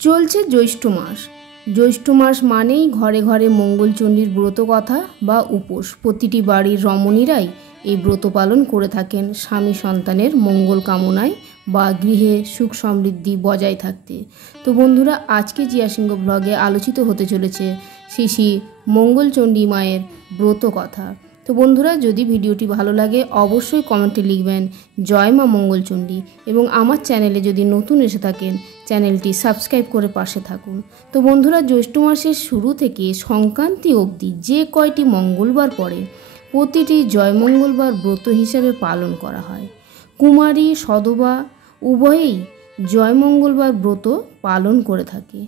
চলছে জ্যৈষ্ঠ মাস। জ্যৈষ্ঠ মাস মানেই ঘরে ঘরে মঙ্গলচণ্ডীর ব্রত কথা বা উপোস। প্রতিটি বাড়ির রমণীরাই এই ব্রত পালন করে থাকেন স্বামী সন্তানের মঙ্গল কামনায় বা গৃহে সুখ সমৃদ্ধি বজায় থাকতে। তো বন্ধুরা, আজকে জিয়া সিংহ ব্লগে আলোচিত হতে চলেছে শ্রী শ্রী মঙ্গলচণ্ডী মায়ের ব্রত কথা। তো বন্ধুরা, যদি ভিডিওটি ভালো লাগে অবশ্যই কমেন্টে লিখবেন জয় মা মঙ্গলচণ্ডী, এবং আমার চ্যানেলে যদি নতুন এসে থাকেন চ্যানেলটি সাবস্ক্রাইব করে পাশে থাকুন। তো বন্ধুরা, জ্যৈষ্ঠ মাসের শুরু থেকে সংক্রান্তি অবধি যে কয়টি মঙ্গলবার পড়ে প্রতিটি জয় মঙ্গলবার ব্রত হিসাবে পালন করা হয়। কুমারী সধবা উভয়েই জয় মঙ্গলবার ব্রত পালন করে থাকে।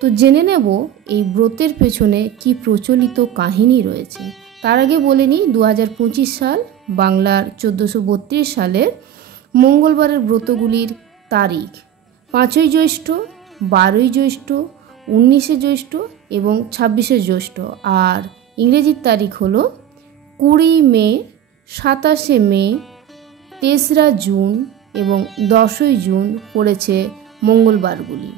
তো জেনে নেব এই ব্রতের পেছনে কি প্রচলিত কাহিনী রয়েছে। তার আগে বলে নিই, 2025 সাল বাংলার 1432 সালের মঙ্গলবারের ব্রতগুলির তারিখ 5ই জ্যৈষ্ঠ, 12ই জ্যৈষ্ঠ, 19শে জ্যৈষ্ঠ এবং 26শে জ্যৈষ্ঠ। আর ইংরেজির তারিখ হলো 20 মে, 27শে মে, 3রা জুন এবং 10ই জুন পড়েছে মঙ্গলবারগুলি।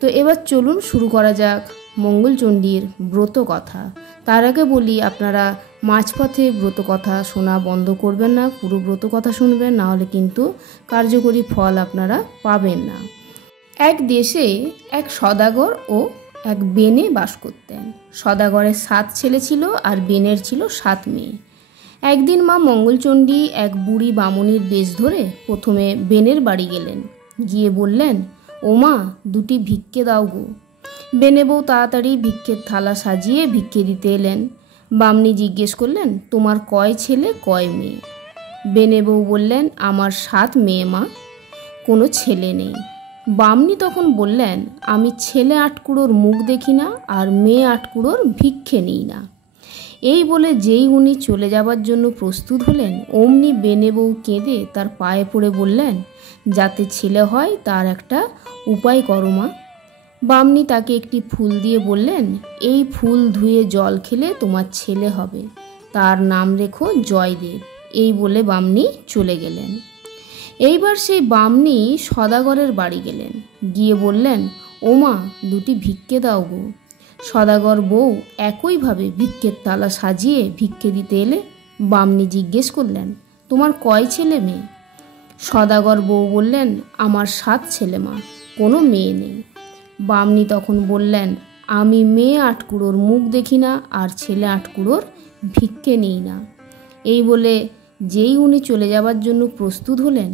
তো এবার চলুন শুরু করা যাক মঙ্গলচণ্ডীর ব্রত কথা। তার আগে বলি, আপনারা মাঝপথে ব্রত কথা শোনা বন্ধ করবেন না, পুরো ব্রত কথা শুনবেন, না হলে কিন্তু কার্যকরী ফল আপনারা পাবেন না। এক দেশে এক সদাগর ও এক বেনে বাস করতেন। সদাগরের 7 ছেলে ছিল আর বেনের ছিল 7 মেয়ে। একদিন মা মঙ্গলচণ্ডী এক বুড়ি বামুনির বেশ ধরে প্রথমে বেনের বাড়ি গেলেন। গিয়ে বললেন, ও মা, 2টি ভিক্ষে দাও গো। বেনে বউ তাড়াতাড়ি ভিক্ষের থালা সাজিয়ে ভিক্ষে দিতে এলেন। বামনি জিজ্ঞেস করলেন, তোমার কয় ছেলে কয় মেয়ে? বেনে বউ বললেন, আমার 7 মেয়ে মা, কোনো ছেলে নেই। বামনি তখন বললেন, আমি ছেলে 8 কুড়োর মুখ দেখি না আর মেয়ে 8 কুড়োর ভিক্ষে নিই না। এই বলে যেই উনি চলে যাবার জন্য প্রস্তুত হলেন, অমনি বেনে বউ কেঁদে তার পায়ে পড়ে বললেন, যাতে ছেলে হয় তার একটা উপায় করো মা। বামনি তাকে একটি ফুল দিয়ে বললেন, এই ফুল ধুয়ে জল খেলে তোমার ছেলে হবে, তার নাম রেখো জয়দেব। এই বলে বামনি চলে গেলেন। এইবার সেই বামনি সদাগরের বাড়ি গেলেন। গিয়ে বললেন, ও মা, 2টি ভিক্ষে দাও গো। সদাগর বউ একইভাবে ভিক্ষের থালা সাজিয়ে ভিক্ষে দিতে এলে বামনি জিজ্ঞেস করলেন, তোমার কয় ছেলে মেয়ে? সদাগর বউ বললেন, আমার 7 ছেলে মা, কোনো মেয়ে নেই। বামনি তখন বললেন, আমি মেয়ে 8 কুড়োর মুখ দেখি না আর ছেলে 8 কুড়োর ভিক্ষে নিই না। এই বলে যেই উনি চলে যাবার জন্য প্রস্তুত হলেন,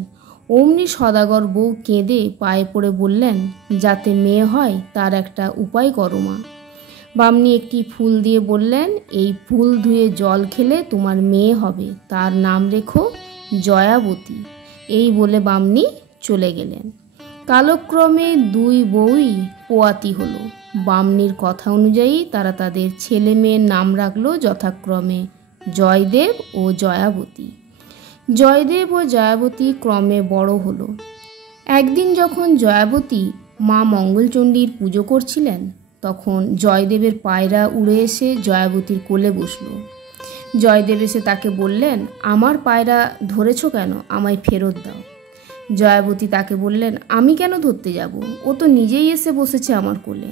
অমনি সদাগর বউ কেঁদে পায়ে পড়ে বললেন, যাতে মেয়ে হয় তার একটা উপায় করো মা। বামনি একটি ফুল দিয়ে বললেন, এই ফুল ধুয়ে জল খেলে তোমার মেয়ে হবে, তার নাম রেখো জয়াবতী। এই বলে বামনি চলে গেলেন। কালক্রমে 2 বউই পোয়াতি হলো। বামনির কথা অনুযায়ী তারা তাদের ছেলে মেয়ের নাম রাখলো যথাক্রমে জয়দেব ও জয়াবতী। জয়দেব ও জয়াবতী ক্রমে বড় হলো। একদিন যখন জয়াবতী মা মঙ্গলচণ্ডীর পুজো করছিলেন, তখন জয়দেবের পায়রা উড়ে এসে জয়াবতীর কোলে বসল। জয়দেব এসে তাকে বললেন, আমার পায়রা ধরেছ কেন, আমায় ফেরত দাও। জয়াবতী তাকে বললেন, আমি কেন ধরতে যাব, ও তো নিজেই এসে বসেছে আমার কোলে,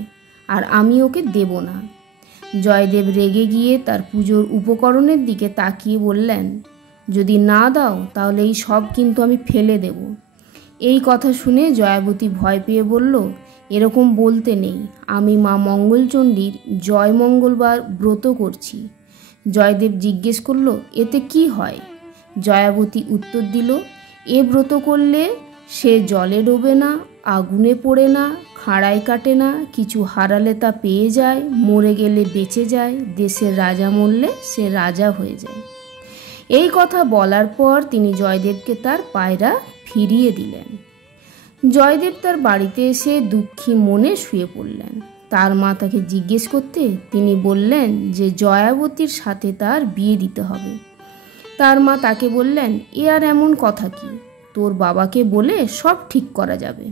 আর আমি ওকে দেব না। জয়দেব রেগে গিয়ে তার পুজোর উপকরণের দিকে তাকিয়ে বললেন, যদি না দাও তাহলে এই সব কিন্তু আমি ফেলে দেব। এই কথা শুনে জয়াবতী ভয় পেয়ে বলল, এরকম বলতে নেই, আমি মা মঙ্গলচণ্ডীর জয় মঙ্গলবার ব্রত করছি। জয়দেব জিজ্ঞেস করল, এতে কি হয়? জয়াবতী উত্তর দিল, এ ব্রত করলে সে জলে ডোবে না, আগুনে পড়ে না, খাড়ায় কাটে না, কিছু হারালে তা পেয়ে যায়, মরে গেলে বেঁচে যায়, দেশের রাজা মরলে সে রাজা হয়ে যায়। এই কথা বলার পর তিনি জয়দেবকে তার পায়রা ফিরিয়ে দিলেন। জয়দেব তার বাড়িতে এসে দুঃখী মনে শুয়ে পড়লেন। তার মা তাকে জিজ্ঞেস করতে তিনি বললেন যে জয়াবতীর সাথে তার বিয়ে দিতে হবে। তার মা তাকে বললেন, এ আর এমন কথা কি, তোর বাবাকে বলে সব ঠিক করা যাবে।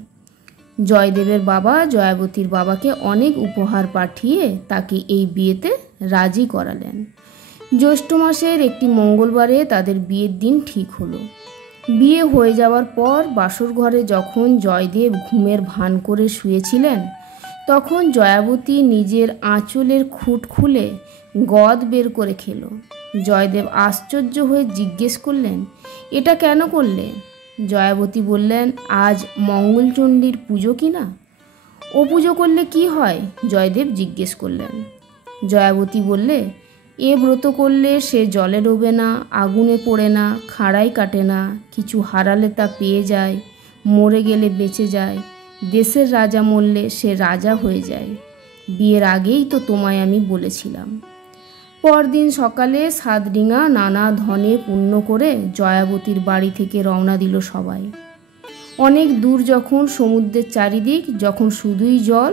জয়দেবের বাবা জয়াবতীর বাবাকে অনেক উপহার পাঠিয়ে তাকে এই বিয়েতে রাজি করালেন। জ্যৈষ্ঠ মাসের একটি মঙ্গলবারে তাদের বিয়ের দিন ঠিক হলো। বিয়ে হয়ে যাওয়ার পর বাসর ঘরে যখন জয়দেব ঘুমের ভান করে শুয়েছিলেন, তখন জয়াবতী নিজের আঁচলের খুঁট খুলে গদ বের করে খেলো। জয়দেব আশ্চর্য হয়ে জিজ্ঞেস করলেন, এটা কেন করলে? জয়াবতী বললেন, আজ মঙ্গলচণ্ডীর পুজো কি না? ও পুজো করলে কি হয়? জয়দেব জিজ্ঞেস করলেন। জয়াবতী বললে, এ ব্রত করলে সে জলে ডোবে না, আগুনে পড়ে না, খাড়াই কাটে না, কিছু হারালে তা পেয়ে যায়, মরে গেলে বেঁচে যায়, দেশের রাজা মরলে সে রাজা হয়ে যায়। বিয়ের আগেই তো তোমায় আমি বলেছিলাম। পরদিন সকালে সাতডিঙা নানা ধনে পূর্ণ করে জয়াবতীর বাড়ি থেকে রওনা দিল সবাই। অনেক দূর যখন সমুদ্রের চারিদিক যখন শুধুই জল,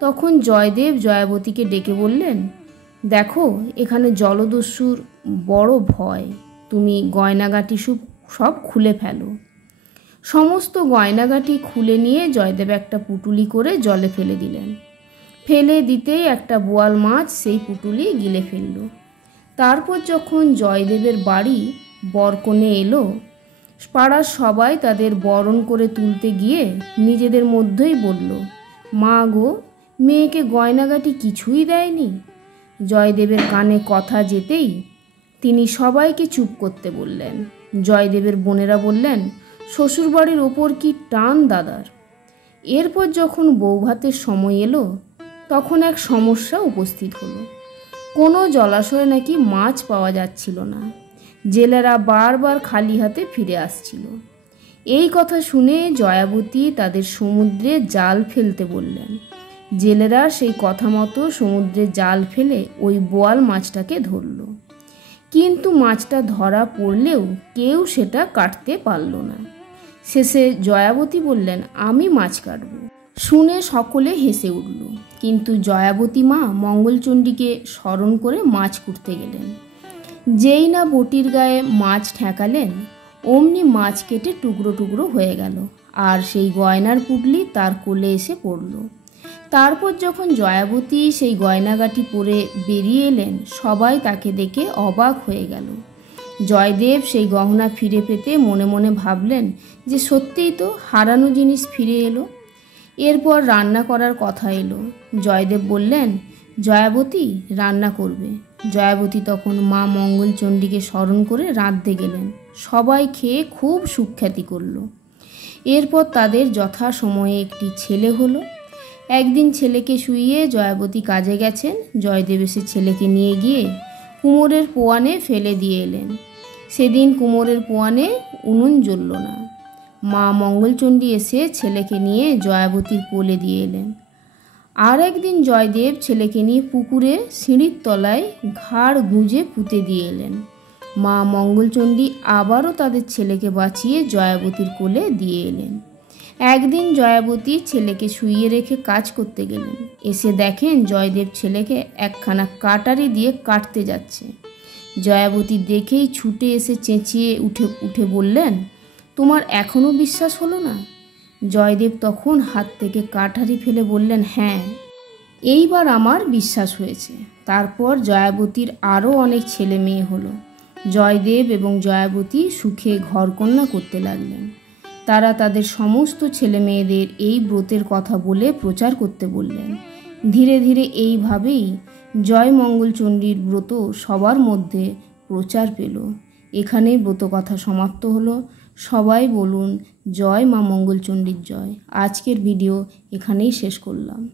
তখন জয়দেব জয়াবতীকে ডেকে বললেন, দেখো এখানে জলদস্যুর বড় ভয়, তুমি গয়নাগাটি সব খুলে ফেলো। সমস্ত গয়নাগাটি খুলে নিয়ে জয়দেব একটা পুটুলি করে জলে ফেলে দিলেন। ফেলে দিতেই একটা বোয়াল মাছ সেই পুটুলি গিলে ফেলল। তারপর যখন জয়দেবের বাড়ি বরকনে এলো, পাড়ার সবাই তাদের বরণ করে তুলতে গিয়ে নিজেদের মধ্যেই বলল, মা গো, মেয়েকে গয়নাগাটি কিছুই দেয়নি। জয়দেবের কানে কথা যেতেই তিনি সবাইকে চুপ করতে বললেন। জয়দেবের বোনেরা বললেন, শ্বশুরবাড়ির ওপর কি টান দাদার। এরপর যখন বৌভাতের সময় এলো, তখন এক সমস্যা উপস্থিত হলো। কোনো জলাশয়ে নাকি মাছ পাওয়া যাচ্ছিল না। জেলেরা বারবার খালি হাতে ফিরে আসছিল। এই কথা শুনে জয়াবতী তাদের সমুদ্রে জাল ফেলতে বললেন। জেলেরা সেই কথা মতো সমুদ্রে জাল ফেলে ওই বোয়াল মাছটাকে ধরল। কিন্তু মাছটা ধরা পড়লেও কেউ সেটা কাটতে পারল না। শেষে জয়াবতী বললেন, আমি মাছ কাটব। শুনে সকলে হেসে উঠল। কিন্তু জয়াবতী মা মঙ্গলচণ্ডীকে স্মরণ করে মাছ কুটতে গেলেন। যেই না বটির গায়ে মাছ ঠেকালেন, অমনি মাছ কেটে টুকরো টুকরো হয়ে গেল, আর সেই গয়নার পুটলি তার কোলে এসে পড়ল। তারপর যখন জয়াবতী সেই গয়নাগাটি পরে বেরিয়ে এলেন, সবাই তাকে দেখে অবাক হয়ে গেল। জয়দেব সেই গহনা ফিরে পেতে মনে মনে ভাবলেন যে সত্যিই তো হারানো জিনিস ফিরে এলো। এরপর রান্না করার কথা এলো। জয়দেব বললেন, জয়াবতী রান্না করবে। জয়াবতী তখন মা মঙ্গলচণ্ডীকে স্মরণ করে রাঁধতে গেলেন। সবাই খেয়ে খুব সুখ্যাতি করল। এরপর তাদের যথাসময়ে একটি ছেলে হলো। একদিন ছেলেকে শুইয়ে জয়াবতী কাজে গেছেন। জয়দেব এসে ছেলেকে নিয়ে গিয়ে কুমোরের পোয়ানে ফেলে দিয়ে এলেন। সেদিন কুমোরের পোয়ানে উনুন জ্বলল না। মা মঙ্গলচণ্ডী এসে ছেলেকে নিয়ে জয়াবতীর কোলে দিয়ে এলেন। আর একদিন জয়দেব ছেলেকে নিয়ে পুকুরে সিঁড়ির তলায় ঘাড় গুঁজে পুঁতে দিয়ে এলেন। মা মঙ্গলচণ্ডী আবারও তাদের ছেলেকে বাঁচিয়ে জয়াবতীর কোলে দিয়ে এলেন। একদিন জয়াবতী ছেলেকে শুইয়ে রেখে কাজ করতে গেলেন। এসে দেখেন জয়দেব ছেলেকে একখানা কাটারি দিয়ে কাটতে যাচ্ছে। জয়াবতী দেখেই ছুটে এসে চেঁচিয়ে উঠে বললেন, তোমার এখনও বিশ্বাস হলো না? জয়দেব তখন হাত থেকে কাটারি ফেলে বললেন, হ্যাঁ, এইবার আমার বিশ্বাস হয়েছে। তারপর জয়াবতীর আরও অনেক ছেলে মেয়ে হলো। জয়দেব এবং জয়াবতী সুখে ঘরকন্যা করতে লাগলেন। তারা তাদের সমস্ত ছেলে মেয়েদের এই ব্রতের কথা বলে প্রচার করতে বললেন। ধীরে ধীরে এইভাবেই জয় মঙ্গলচণ্ডীর ব্রত সবার মধ্যে প্রচার পেল। এখানেই ব্রত কথা সমাপ্ত হলো। সবাই বলুন, জয় মা মঙ্গলচণ্ডীর জয়। আজকের ভিডিও এখানেই শেষ করলাম।